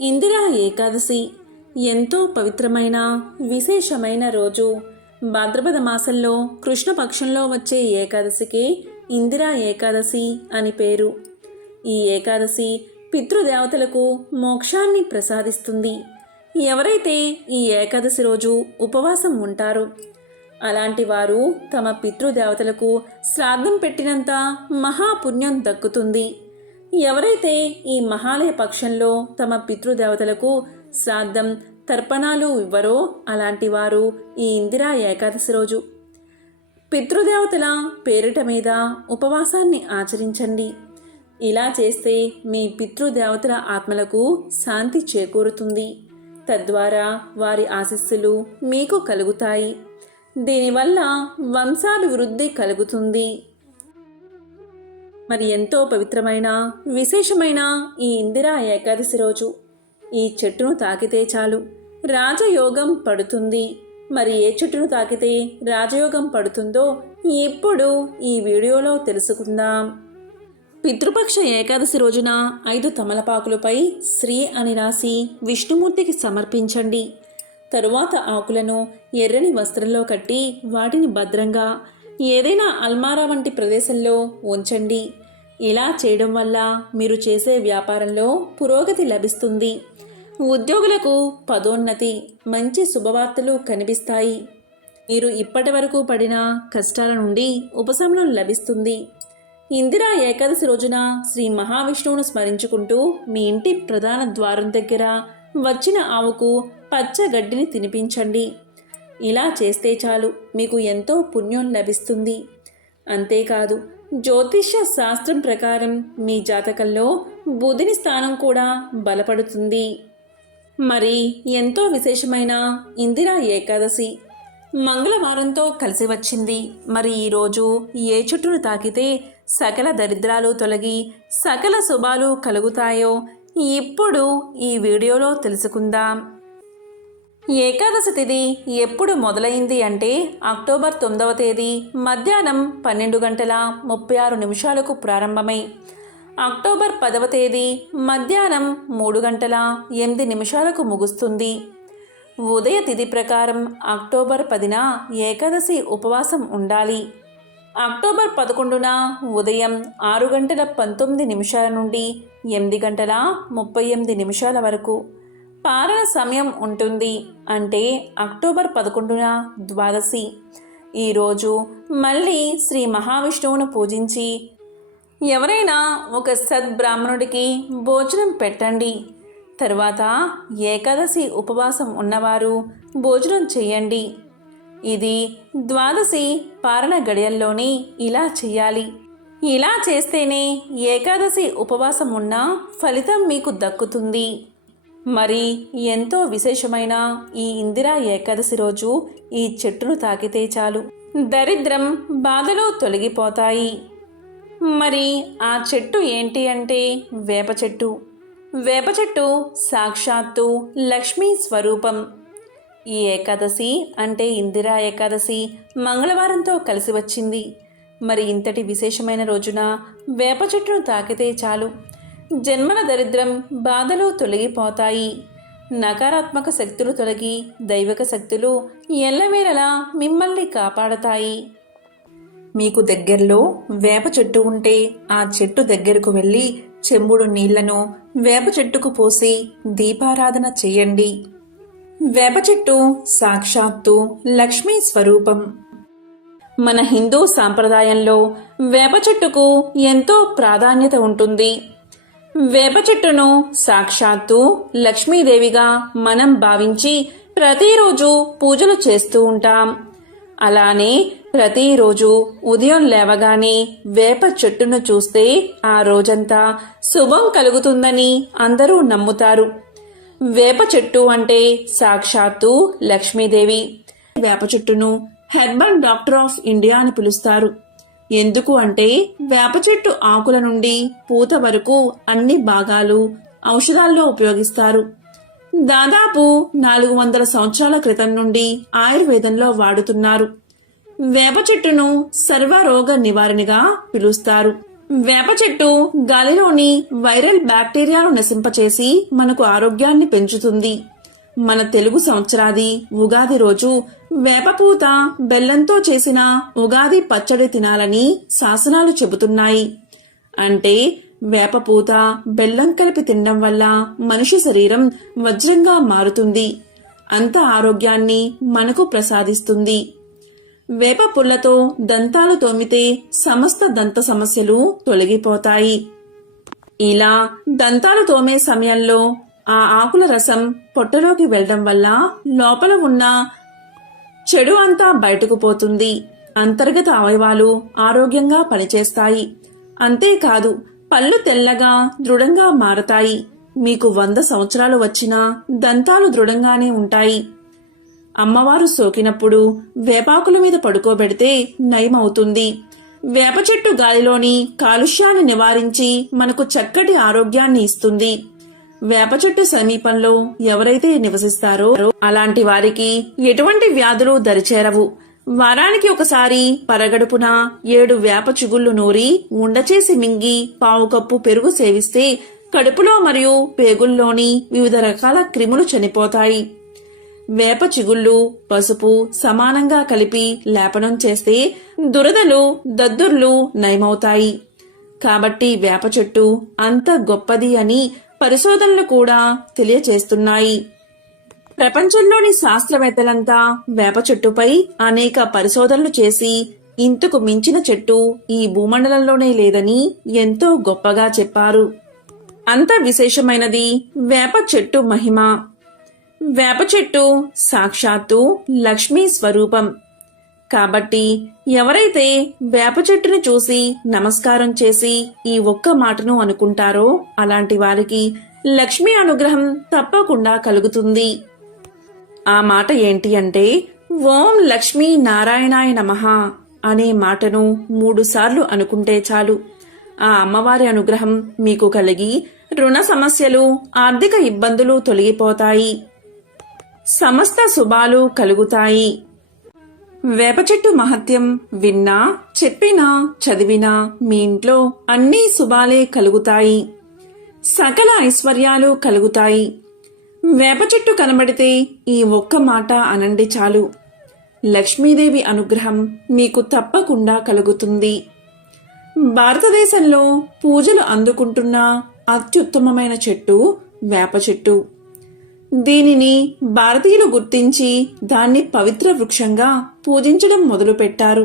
ఇందిరా ఏకాదశి ఎంతో పవిత్రమైన విశేషమైన రోజు. భాద్రపద మాసంలో కృష్ణపక్షంలో వచ్చే ఏకాదశికి ఇందిరా ఏకాదశి అని పేరు. ఈ ఏకాదశి పితృదేవతలకు మోక్షాన్ని ప్రసాదిస్తుంది. ఎవరైతే ఈ ఏకాదశి రోజు ఉపవాసం ఉంటారో అలాంటి వారు తమ పితృదేవతలకు శ్రాద్ధం పెట్టినంత మహాపుణ్యం దక్కుతుంది. ఎవరైతే ఈ మహాలయ పక్షంలో తమ పితృదేవతలకు శ్రాద్ధం తర్పణాలు ఇవ్వరో అలాంటి వారు ఈ ఇందిరా ఏకాదశి రోజు పితృదేవతల పేరిట మీద ఉపవాసాన్ని ఆచరించండి. ఇలా చేస్తే మీ పితృదేవతల ఆత్మలకు శాంతి చేకూరుతుంది. తద్వారా వారి ఆశీస్సులు మీకు కలుగుతాయి. దీనివల్ల వంశాభివృద్ధి కలుగుతుంది. మరి ఎంతో పవిత్రమైన విశేషమైన ఈ ఇందిరా ఏకాదశి రోజు ఈ చెట్టును తాకితే చాలు రాజయోగం పడుతుంది. మరి ఏ చెట్టును తాకితే రాజయోగం పడుతుందో ఇప్పుడు ఈ వీడియోలో తెలుసుకుందాం. పితృపక్ష ఏకాదశి రోజున 5 తమలపాకులపై శ్రీ అని రాసి విష్ణుమూర్తికి సమర్పించండి. తరువాత ఆకులను ఎర్రని వస్త్రంలో కట్టి వాటిని భద్రంగా ఏదైనా అల్మారా వంటి ప్రదేశంలో ఉంచండి. ఇలా చేయడం వల్ల మీరు చేసే వ్యాపారంలో పురోగతి లభిస్తుంది. ఉద్యోగులకు పదోన్నతి, మంచి శుభవార్తలు కనిపిస్తాయి. మీరు ఇప్పటి వరకు పడిన కష్టాల నుండి ఉపశమనం లభిస్తుంది. ఇందిరా ఏకాదశి రోజున శ్రీ మహావిష్ణువును స్మరించుకుంటూ మీ ఇంటి ప్రధాన ద్వారం దగ్గర వచ్చిన ఆవుకు పచ్చ గడ్డిని తినిపించండి. ఇలా చేస్తే చాలు మీకు ఎంతో పుణ్యం లభిస్తుంది. అంతేకాదు, జ్యోతిష్య శాస్త్రం ప్రకారం మీ జాతకంలో బుధుని స్థానం కూడా బలపడుతుంది. మరి ఎంతో విశేషమైన ఇందిరా ఏకాదశి మంగళవారంతో కలిసి వచ్చింది. మరి ఈరోజు ఏ చెట్టును తాకితే సకల దరిద్రాలు తొలగి సకల శుభాలు కలుగుతాయో ఇప్పుడు ఈ వీడియోలో తెలుసుకుందాం. ఏకాదశి తిథి ఎప్పుడు మొదలైంది అంటే అక్టోబర్ 9వ తేదీ మధ్యాహ్నం 12:36 ప్రారంభమై అక్టోబర్ 10వ తేదీ మధ్యాహ్నం 3:08 ముగుస్తుంది. ఉదయ తిథి ప్రకారం అక్టోబర్ 10న ఏకాదశి ఉపవాసం ఉండాలి. అక్టోబర్ 11న ఉదయం 6:19 నుండి 8:38 వరకు పారణ సమయం ఉంటుంది. అంటే అక్టోబర్ 11న ద్వాదశి. ఈరోజు మళ్ళీ శ్రీ మహావిష్ణువును పూజించి ఎవరైనా ఒక సద్బ్రాహ్మణుడికి భోజనం పెట్టండి. తర్వాత ఏకాదశి ఉపవాసం ఉన్నవారు భోజనం చేయండి. ఇది ద్వాదశి పారణ గడియల్లోనే ఇలా చేయాలి. ఇలా చేస్తేనే ఏకాదశి ఉపవాసం ఉన్న ఫలితం మీకు దక్కుతుంది. మరి ఎంతో విశేషమైన ఈ ఇందిరా ఏకాదశి రోజు ఈ చెట్టును తాకితే చాలు దరిద్రం బాధలు తొలగిపోతాయి. మరి ఆ చెట్టు ఏంటి అంటే వేప చెట్టు. వేప చెట్టు సాక్షాత్తు లక్ష్మీ స్వరూపం. ఈ ఏకాదశి అంటే ఇందిరా ఏకాదశి మంగళవారంతో కలిసి వచ్చింది. మరి ఇంతటి విశేషమైన రోజున వేప చెట్టును తాకితే చాలు జన్మల దరిద్రం బాధలు తొలగిపోతాయి. నకారాత్మక శక్తులు తొలగి దైవిక శక్తులు ఎల్లవేళలా మిమ్మల్ని కాపాడతాయి. మీకు దగ్గరలో వేప చెట్టు ఉంటే ఆ చెట్టు దగ్గరకు వెళ్ళి చెంబుడు నీళ్లను వేప చెట్టుకు పోసి దీపారాధన చేయండి. వేప చెట్టు సాక్షాత్తు లక్ష్మీ స్వరూపం. మన హిందూ సాంప్రదాయంలో వేప చెట్టుకు ఎంతో ప్రాధాన్యత ఉంటుంది. వేప చెట్టును సాక్షాత్తు లక్ష్మీదేవిగా మనం భావించి ప్రతిరోజు పూజలు చేస్తూ ఉంటాం. అలానే ప్రతిరోజు ఉదయం లేవగానే వేప చెట్టును చూస్తే ఆ రోజంతా శుభం కలుగుతుందని అందరూ నమ్ముతారు. వేప చెట్టు అంటే సాక్షాత్తు లక్ష్మీదేవి. వేప చెట్టును హెర్బల్ డాక్టర్ ఆఫ్ ఇండియా అని పిలుస్తారు. ఎందుకు అంటే వేప చెట్టు ఆకుల నుండి పూత వరకు అన్ని భాగాలు ఔషధాల్లో ఉపయోగిస్తారు. దాదాపు 400 సంవత్సరాల క్రితం నుండి ఆయుర్వేదంలో వాడుతున్నారు. వేప చెట్టును సర్వరోగ నివారణగా పిలుస్తారు. వేప చెట్టు గాలిలోని వైరల్ బ్యాక్టీరియాను నశింపచేసి మనకు ఆరోగ్యాన్ని పెంచుతుంది. మన తెలుగు సంవత్సరాది ఉగాది రోజు వేపపూత బెల్లంతో చేసిన ఉగాది పచ్చడి తినాలని శాసనాలు చెబుతున్నాయి. అంటే వేపపూత బెల్లం కలిపి తినడం వల్ల మనిషి శరీరం వజ్రంగా మారుతుంది. అంత ఆరోగ్యాన్ని మనకు ప్రసాదిస్తుంది. వేప పుల్లతో దంతాలు తోమితే సమస్త దంత సమస్యలు తొలగిపోతాయి. ఇలా దంతాలు తోమే సమయంలో ఆ ఆకుల రసం పొట్టలోకి వెళ్లడం వల్ల లోపల ఉన్న చెడు అంతా బయటకు పోతుంది. అంతర్గత అవయవాలు ఆరోగ్యంగా పనిచేస్తాయి. అంతేకాదు పళ్ళు తెల్లగా దృఢంగా మారతాయి. మీకు 100 సంవత్సరాలు వచ్చినా దంతాలు దృఢంగానే ఉంటాయి. అమ్మవారు సోకినప్పుడు వేపాకుల మీద పడుకోబెడితే నయమవుతుంది. వేప చెట్టు గాలిలోని కాలుష్యాన్ని నివారించి మనకు చక్కటి ఆరోగ్యాన్ని ఇస్తుంది. వేప చెట్టు సమీపంలో ఎవరైతే నివసిస్తారో అలాంటి వారికి ఎటువంటి వ్యాధులు దరిచేరవు. వారానికి ఒకసారి పరగడుపున 7 వేప చిగుళ్లు నూరి ఉండచేసి మింగి 1/4 కప్పు పెరుగు సేవిస్తే కడుపులో మరియు పేగుల్లోని వివిధ రకాల క్రిములు చనిపోతాయి. వేప చిగుళ్ళు పసుపు సమానంగా కలిపి లేపనం చేస్తే దురదలు దద్దుర్లు నయమవుతాయి. కాబట్టి వేప చెట్టు అంత గొప్పది అని పరిశోధనలు కూడా తెలియచేస్తున్నాయి. ప్రపంచంలోని శాస్త్రవేత్తలంతా వేప చెట్టుపై అనేక పరిశోధనలు చేసి ఇంతకు మించిన చెట్టు ఈ భూమండలంలోనే లేదని ఎంతో గొప్పగా చెప్పారు. అంత విశేషమైనది వేప చెట్టు మహిమ. వేప చెట్టు సాక్షాత్తు లక్ష్మీ స్వరూపం. కాబట్టి ఎవరైతే వేప చెట్టును చూసి నమస్కారం చేసి ఈ ఒక్క మాటను అనుకుంటారో అలాంటి వారికి లక్ష్మీ అనుగ్రహం తప్పకుండా కలుగుతుంది. ఆ మాట ఏంటి అంటే ఓం లక్ష్మీ నారాయణాయ నమః అనే మాటను 3 సార్లు అనుకుంటే చాలు. ఆ అమ్మవారి అనుగ్రహం మీకు కలిగి రుణ సమస్యలు ఆర్థిక ఇబ్బందులు తొలగిపోతాయి. సమస్త శుభాలు కలుగుతాయి. వేప చెట్టు మహత్యం విన్నా చెప్పినా చదివినా మీ ఇంట్లో అన్ని శుభాలే కలుగుతాయి. సకల ఐశ్వర్యాలు కలుగుతాయి. వేప చెట్టు కనబడితే ఈ ఒక్క మాట అనండి చాలు. లక్ష్మీదేవి అనుగ్రహం మీకు తప్పకుండా కలుగుతుంది. భారతదేశంలో పూజలు అందుకుంటున్న అత్యుత్తమమైన చెట్టు వేప చెట్టు. దీనిని భారతీయులు గుర్తించి దాన్ని పవిత్ర వృక్షంగా పూజించడం మొదలుపెట్టారు.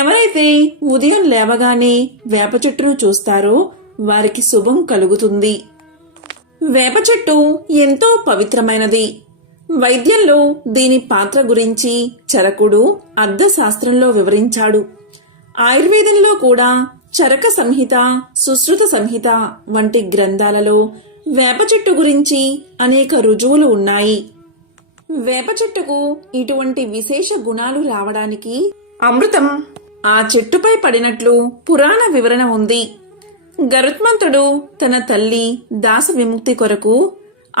ఎవరైతే ఉదయం లేవగానే వేప చెట్టును చూస్తారో వారికి శుభం కలుగుతుంది. వేప చెట్టు ఎంతో పవిత్రమైనది. వైద్యంలో దీని పాత్ర గురించి చరకుడు అర్థశాస్త్రంలో వివరించాడు. ఆయుర్వేదంలో కూడా చరక సంహిత, సుశ్రుత సంహిత వంటి గ్రంథాలలో వేప చెట్టు గురించి అనేక రుజువులు ఉన్నాయి. వేప చెట్టుకు ఇటువంటి విశేష గుణాలు రావడానికి అమృతం ఆ చెట్టుపై పడినట్లు పురాణ వివరణ ఉంది. గరుత్మంతుడు తన తల్లి దాస విముక్తి కొరకు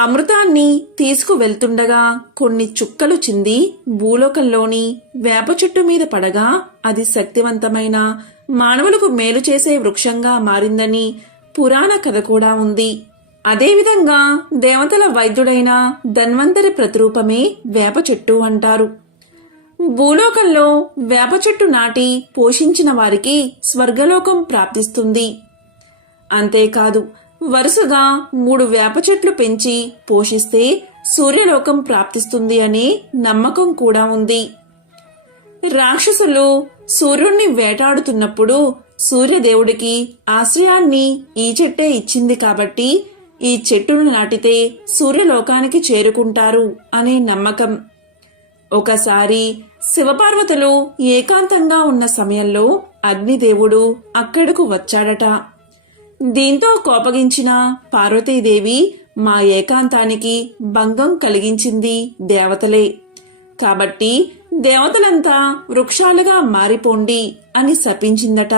అమృతాన్ని తీసుకువెళ్తుండగా కొన్ని చుక్కలు చింది భూలోకంలోని వేప చెట్టు మీద పడగా అది శక్తివంతమైన మానవులకు మేలు చేసే వృక్షంగా మారిందని పురాణ కథ కూడా ఉంది. అదేవిధంగా దేవతల వైద్యుడైన ధన్వంతరి ప్రతిరూపమే వేప చెట్టు అంటారు. భూలోకంలో వేప చెట్టు నాటి పోషించిన వారికి స్వర్గలోకం ప్రాప్తిస్తుంది. అంతేకాదు వరుసగా 3 వేప చెట్లు పెంచి పోషిస్తే సూర్యలోకం ప్రాప్తిస్తుంది అనే నమ్మకం కూడా ఉంది. రాక్షసులు సూర్యుణ్ణి వేటాడుతున్నప్పుడు సూర్యదేవుడికి ఆశ్రయాన్ని ఈ చెట్టే ఇచ్చింది కాబట్టి ఈ చెట్టును నాటితే సూర్యలోకానికి చేరుకుంటారు అనే నమ్మకం. ఒకసారి శివపార్వతులు ఏకాంతంగా ఉన్న సమయంలో అగ్నిదేవుడు అక్కడకు వచ్చాడట. దీంతో కోపగించిన పార్వతీదేవి మా ఏకాంతానికి భంగం కలిగించింది దేవతలే, కాబట్టి దేవతలంతా వృక్షాలుగా మారిపోండి అని శపించిందట.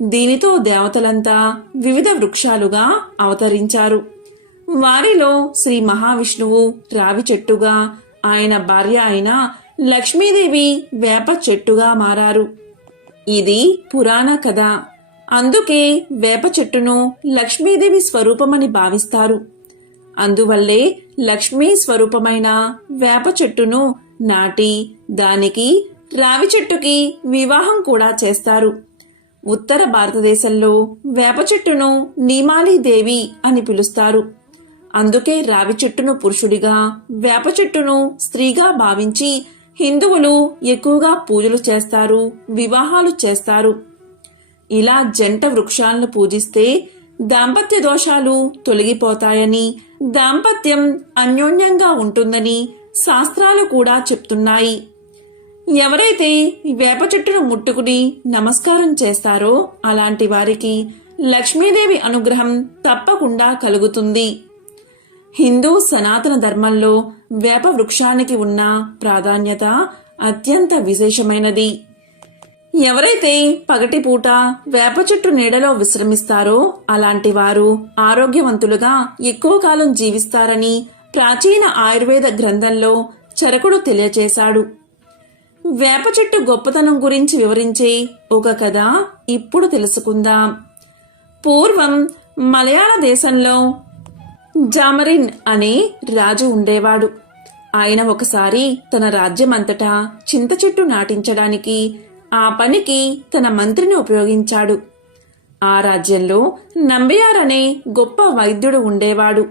దీనితో దేవతలంతా వివిధ వృక్షాలుగా అవతరించారు. వారిలో శ్రీ మహావిష్ణువు రావి చెట్టుగా, ఆయన భార్య అయిన లక్ష్మీదేవి వేప చెట్టుగా మారారు. ఇది పురాణ కథ. అందుకే వేప చెట్టును లక్ష్మీదేవి స్వరూపమని భావిస్తారు. అందువల్లే లక్ష్మీ స్వరూపమైన వేప చెట్టును నాటి దానికి రావి చెట్టుకి వివాహం కూడా చేస్తారు. ఉత్తర భారతదేశంలో వేప చెట్టును నీమాలీదేవి అని పిలుస్తారు. అందుకే రావి చెట్టును పురుషుడిగా, వేప చెట్టును స్త్రీగా భావించి హిందువులు ఎక్కువగా పూజలు చేస్తారు, వివాహాలు చేస్తారు. ఇలా జంట వృక్షాలను పూజిస్తే దాంపత్య దోషాలు తొలగిపోతాయని, దాంపత్యం అన్యోన్యంగా ఉంటుందని శాస్త్రాలు కూడా చెప్తున్నాయి. ఎవరైతే వేప చెట్టును ముట్టుకుని నమస్కారం చేస్తారో అలాంటి వారికి లక్ష్మీదేవి అనుగ్రహం తప్పకుండా కలుగుతుంది. హిందూ సనాతన ధర్మంలో వేప వృక్షానికి ఉన్న ప్రాధాన్యత అత్యంత విశేషమైనది. ఎవరైతే పగటిపూట వేప చెట్టు నీడలో విశ్రమిస్తారో అలాంటి వారు ఆరోగ్యవంతులుగా ఎక్కువ కాలం జీవిస్తారని ప్రాచీన ఆయుర్వేద గ్రంథంలో చరకుడు తెలియచేశాడు. వేప చెట్టు గొప్పతనం గురించి వివరించే ఒక కథ ఇప్పుడు తెలుసుకుందాం. పూర్వం మలయాళ దేశంలో జామరిన్ అనే రాజు ఉండేవాడు. ఆయన ఒకసారి తన రాజ్యమంతటా చింత చెట్టు నాటించడానికి ఆ పనికి తన మంత్రిని ఉపయోగించాడు. ఆ రాజ్యంలో నంబియార్ అనే గొప్ప వైద్యుడు ఉండేవాడు.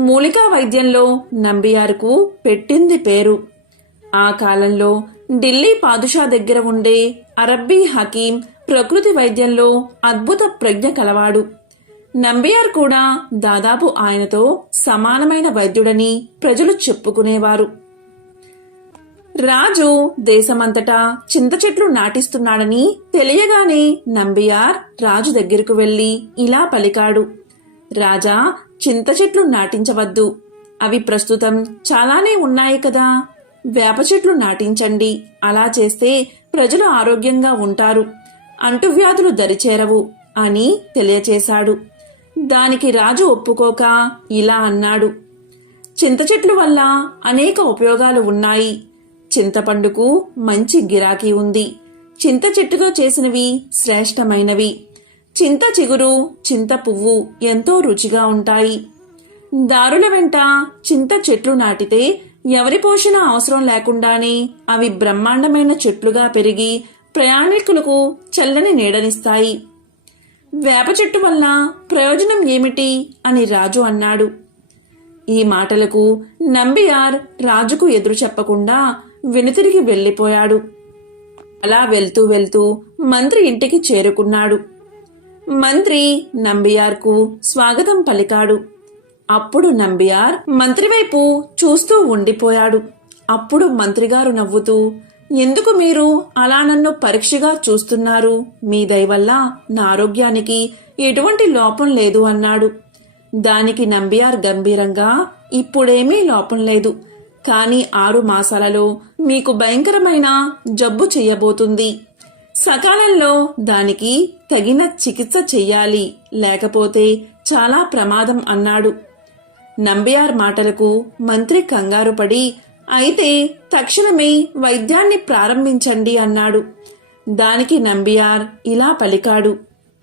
మూలికా వైద్యంలో నంబియార్కు పెట్టింది పేరు. ఆ కాలంలో ఢిల్లీ పాదుషా దగ్గర ఉండే అరబ్బీ హకీం ప్రకృతి వైద్యంలో అద్భుత ప్రజ్ఞ కలవాడు. నంబియార్ కూడా దాదాపు ఆయనతో సమానమైన వైద్యుడని ప్రజలు చెప్పుకునేవారు. రాజు దేశమంతటా చింత చెట్లు నాటిస్తున్నాడని తెలియగానే నంబియార్ రాజు దగ్గరకు వెళ్లి ఇలా పలికాడు: రాజా, చింత చెట్లు నాటించవద్దు. అవి ప్రస్తుతం చాలానే ఉన్నాయి కదా. వేప చెట్లు నాటించండి. అలా చేస్తే ప్రజలు ఆరోగ్యంగా ఉంటారు, అంటువ్యాధులు దరిచేరవు అని తెలియచేశాడు. దానికి రాజు ఒప్పుకోక ఇలా అన్నాడు: చింత చెట్లు వల్ల అనేక ఉపయోగాలు ఉన్నాయి. చింతపండుకు మంచి గిరాకీ ఉంది. చింత చెట్టుతో చేసినవి శ్రేష్టమైనవి. చింత చిగురు, చింత పువ్వు ఎంతో రుచిగా ఉంటాయి. దారుల వెంట చింత చెట్లు నాటితే ఎవరి పోషణ అవసరం లేకుండానే అవి బ్రహ్మాండమైన చెట్లుగా పెరిగి ప్రయాణికులకు చల్లని నీడనిస్తాయి. వేప చెట్టు వల్ల ప్రయోజనం ఏమిటి అని రాజు అన్నాడు. ఈ మాటలకు నంబియార్ రాజుకు ఎదురు చెప్పకుండా వెనుతిరిగి వెళ్లిపోయాడు. అలా వెళ్తూ వెళ్తూ మంత్రి ఇంటికి చేరుకున్నాడు. మంత్రి నంబియార్కు స్వాగతం పలికాడు. అప్పుడు నంబియార్ మంత్రి వైపు చూస్తూ ఉండిపోయాడు. అప్పుడు మంత్రిగారు నవ్వుతూ, ఎందుకు మీరు అలా నన్ను పరీక్షగా చూస్తున్నారు? మీ దయవల్ల నా ఆరోగ్యానికి ఎటువంటి లోపం లేదు అన్నాడు. దానికి నంబియార్ గంభీరంగా, ఇప్పుడేమీ లోపం లేదు, కానీ 6 మాసాలలో మీకు భయంకరమైన జబ్బు చెయ్యబోతుంది. సకాలంలో దానికి తగిన చికిత్స చెయ్యాలి, లేకపోతే చాలా ప్రమాదం అన్నాడు. నంబియార్ మాటలకు మంత్రి కంగారు పడి, అయితే తక్షణమే వైద్యాన్ని ప్రారంభించండి అన్నాడు. దానికి నంబియార్ ఇలా పలికాడు: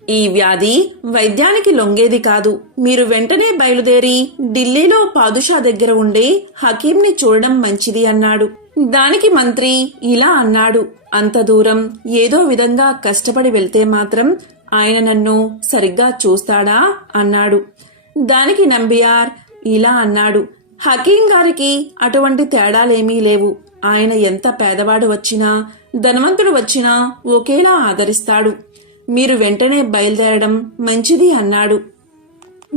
ఈ వ్యాధి వైద్యానికి లొంగేది కాదు. మీరు వెంటనే బయలుదేరి ఢిల్లీలో పాదుషా దగ్గర ఉండే హకీంని చూడడం మంచిది అన్నాడు. దానికి మంత్రి ఇలా అన్నాడు: అంత దూరం ఏదో విధంగా కష్టపడి వెళ్తే మాత్రం ఆయన నన్ను సరిగ్గా చూస్తాడా అన్నాడు. దానికి నంబియార్ ఇలా అన్నాడు: హకీం గారికి అటువంటి తేడాలేమీ లేవు. ఆయన ఎంత పేదవాడు వచ్చినా ధనవంతుడు వచ్చినా ఒకేలా ఆదరిస్తాడు. మీరు వెంటనే బయలుదేరడం మంచిది అన్నాడు.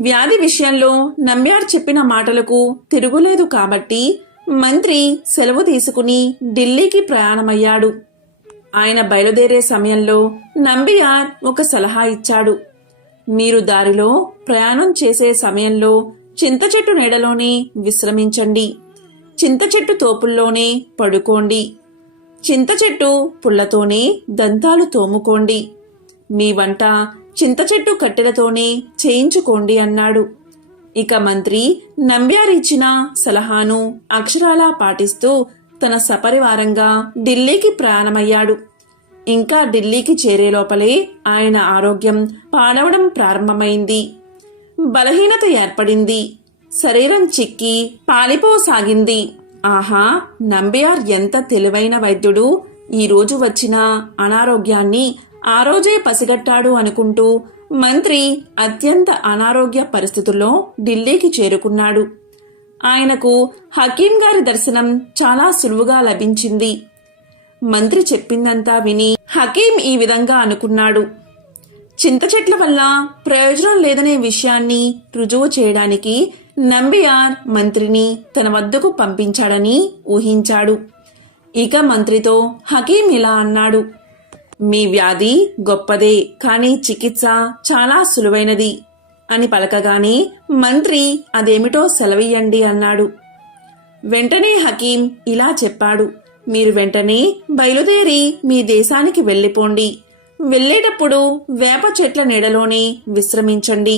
వ్యాధి విషయంలో నంబియార్ చెప్పిన మాటలకు తిరుగులేదు కాబట్టి మంత్రి సెలవు తీసుకుని ఢిల్లీకి ప్రయాణమయ్యాడు. ఆయన బయలుదేరే సమయంలో నంబియార్ ఒక సలహా ఇచ్చాడు: మీరు దారిలో ప్రయాణం చేసే సమయంలో చింత చెట్టు నీడలోనే విశ్రమించండి. చింత చెట్టు తోపుల్లోనే పడుకోండి. చింత చెట్టు పుల్లతోనే దంతాలు తోముకోండి. మీ వంట చింత చెట్టు కట్టెలతోనే చేయించుకోండి అన్నాడు. ఇక మంత్రి నంబియార్ ఇచ్చిన సలహాను అక్షరాలా పాటిస్తూ తన సపరివారంగా ఢిల్లీకి ప్రయాణమయ్యాడు. ఇంకా ఢిల్లీకి చేరే లోపలే ఆయన ఆరోగ్యం పాడవడం ప్రారంభమైంది. బలహీనత ఏర్పడింది. శరీరం చిక్కి పాలిపోసాగింది. ఆహా, నంబియార్ ఎంత తెలివైన వైద్యుడు! ఈరోజు వచ్చిన అనారోగ్యాన్ని ఆ రోజే పసిగట్టాడు అనుకుంటూ మంత్రి అత్యంత అనారోగ్య పరిస్థితుల్లో ఢిల్లీకి చేరుకున్నాడు. ఆయనకు హకీం గారి దర్శనం చాలా సులువుగా లభించింది. మంత్రి చెప్పిందంతా విని హకీం ఈ విధంగా అనుకున్నాడు. చింత చెట్ల వల్ల ప్రయోజనం లేదనే విషయాన్ని రుజువు చేయడానికి నంబియార్ మంత్రిని తన వద్దకు పంపించాడని ఊహించాడు. ఇక మంత్రితో హకీం ఇలా అన్నాడు. మీ వ్యాధి గొప్పదే, కానీ చికిత్స చాలా సులువైనది అని పలకగానే మంత్రి అదేమిటో సెలవియ్యండి అన్నాడు. వెంటనే హకీం ఇలా చెప్పాడు. మీరు వెంటనే బయలుదేరి మీ దేశానికి వెళ్ళిపోండి. వెళ్ళేటప్పుడు వేప చెట్ల నీడలోనే విశ్రమించండి.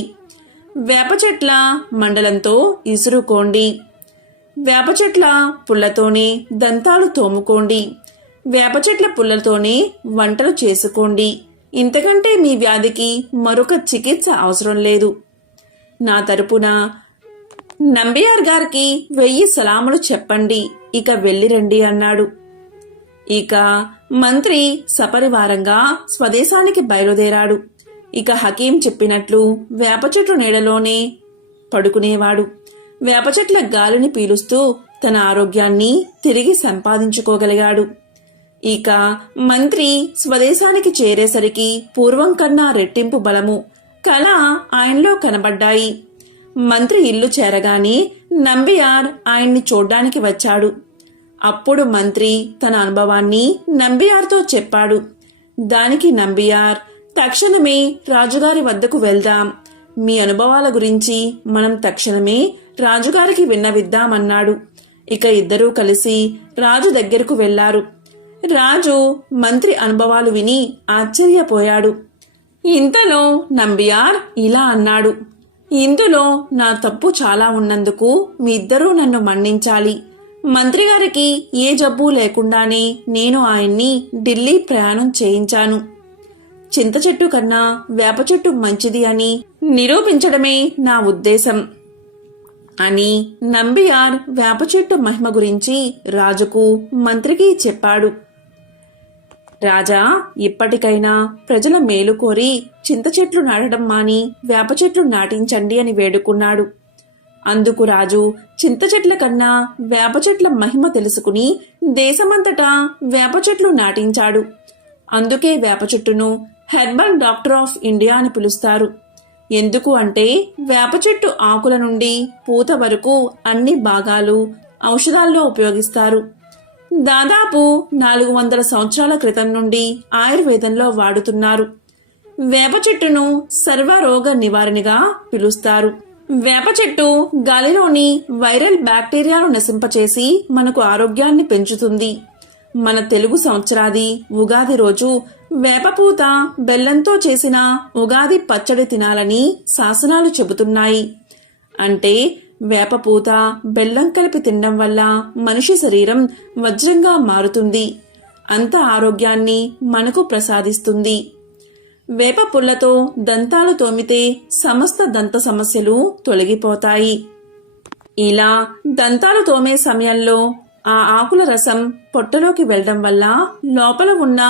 వేప చెట్ల మండలంతో ఇసురుకోండి. వేప చెట్ల పుల్లతోనే దంతాలు తోముకోండి. వేప చెట్ల పుల్లతోనే వంటలు చేసుకోండి. ఇంతకంటే మీ వ్యాధికి మరొక చికిత్స అవసరం లేదు. నా తరపున నంబియార్ గారికి 1000 సలాములు చెప్పండి. ఇక వెళ్ళిరండి అన్నాడు. ఇక మంత్రి సపరివారంగా స్వదేశానికి బయలుదేరాడు. ఇక హకీం చెప్పినట్లు వేప చెట్టు నీడలోనే పడుకునేవాడు. వేప చెట్ల గాలిని పీలుస్తూ తన ఆరోగ్యాన్ని తిరిగి సంపాదించుకోగలిగాడు. ఇక మంత్రి స్వదేశానికి చేరేసరికి పూర్వం కన్నా రెట్టింపు బలము, కళ ఆయనలో కనబడ్డాయి. మంత్రి ఇల్లు చేరగానే నంబియార్ ఆయన్ని చూడ్డానికి వచ్చాడు. అప్పుడు మంత్రి తన అనుభవాన్ని నంబియార్తో చెప్పాడు. దానికి నంబియార్, తక్షణమే రాజుగారి వద్దకు వెళ్దాం. మీ అనుభవాల గురించి మనం తక్షణమే రాజుగారికి విన్నవిద్దామన్నాడు. ఇక ఇద్దరూ కలిసి రాజు దగ్గరకు వెళ్లారు. రాజు మంత్రి అనుభవాలు విని ఆశ్చర్యపోయాడు. ఇంతలో నంబియార్ ఇలా అన్నాడు. ఇందులో నా తప్పు చాలా ఉన్నందుకు మీ ఇద్దరూ నన్ను మన్నించాలి. మంత్రి గారికి ఏ జబ్బు లేకుండానే నేను ఆయన్ని ఢిల్లీ ప్రయాణం చేయించాను. చింత చెట్టు కన్నా వేప చెట్టు మంచిది అని నిరూపించడమే నా ఉద్దేశం అని నంబియార్ వేప చెట్టు మహిమ గురించి రాజుకు మంత్రికి చెప్పాడు. రాజా, ఇప్పటికైనా ప్రజల మేలు కోరి చింత చెట్లు నాటడం మాని వేప చెట్లు నాటించండి అని వేడుకున్నాడు. అందుకు రాజు చింత చెట్ల కన్నా వేప చెట్ల మహిమ తెలుసుకుని దేశమంతటా వేప చెట్లు నాటించాడు. అందుకే వేప చెట్టును హెర్బల్ డాక్టర్ ఆఫ్ ఇండియా అని పిలుస్తారు. ఎందుకు అంటే వేప చెట్టు ఆకుల నుండి పూత వరకు అన్ని భాగాలు ఔషధాల్లో ఉపయోగిస్తారు. దాదాపు 400 సంవత్సరాల క్రితం నుండి ఆయుర్వేదంలో వాడుతున్నారు. వేప చెట్టును సర్వరోగ నివారణగా పిలుస్తారు. వేప చెట్టు గాలిలోని వైరల్ బ్యాక్టీరియాను నశింపచేసి మనకు ఆరోగ్యాన్ని పెంచుతుంది. మన తెలుగు సంవత్సరాది ఉగాది రోజు వేపపూత బెల్లంతో చేసిన ఉగాది పచ్చడి తినాలని శాసనాలు చెబుతున్నాయి. అంటే వేపపూత బెల్లం కలిపి తినడం వల్ల మనిషి శరీరం వజ్రంగా మారుతుంది. అంత ఆరోగ్యాన్ని మనకు ప్రసాదిస్తుంది. వేప పుల్లతో దంతాలు తోమితే సమస్త దంత సమస్యలు తొలగిపోతాయి. ఇలా దంతాలు తోమే సమయంలో ఆ ఆకుల రసం పొట్టలోకి వెళ్లడం వల్ల లోపల ఉన్న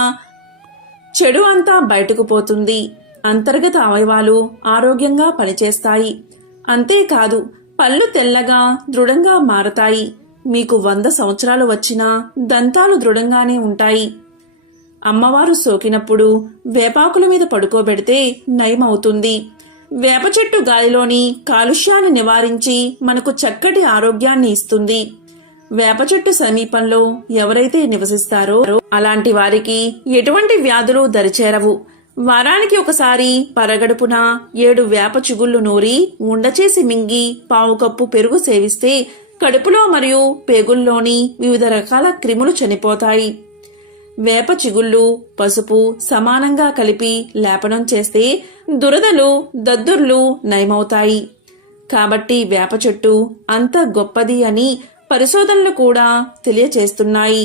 చెడు అంతా బయటకు పోతుంది. అంతర్గత అవయవాలు ఆరోగ్యంగా పనిచేస్తాయి. అంతేకాదు పళ్ళు తెల్లగా దృఢంగా మారతాయి. మీకు 100 సంవత్సరాలు వచ్చినా దంతాలు దృఢంగానే ఉంటాయి. అమ్మవారు సోకినప్పుడు వేపాకుల మీద పడుకోబెడితే నయమవుతుంది. వేప చెట్టు గాలిలోని కాలుష్యాన్ని నివారించి మనకు చక్కటి ఆరోగ్యాన్ని ఇస్తుంది. వేప చెట్టు సమీపంలో ఎవరైతే నివసిస్తారో అలాంటి వారికి ఎటువంటి వ్యాధులు దరిచేరవు. వారానికి ఒకసారి పరగడుపున 7 వేప చిగుళ్లు నూరి ఉండచేసి మింగి 1/4 కప్పు పెరుగు సేవిస్తే కడుపులో మరియు పేగుల్లోని వివిధ రకాల క్రిములు చనిపోతాయి. వేప చిగుళ్ళు పసుపు సమానంగా కలిపి లేపనం చేస్తే దురదలు దద్దుర్లు నయమవుతాయి. కాబట్టి వేప చెట్టు అంత గొప్పది అని పరిశోధనలు కూడా తెలియచేస్తున్నాయి.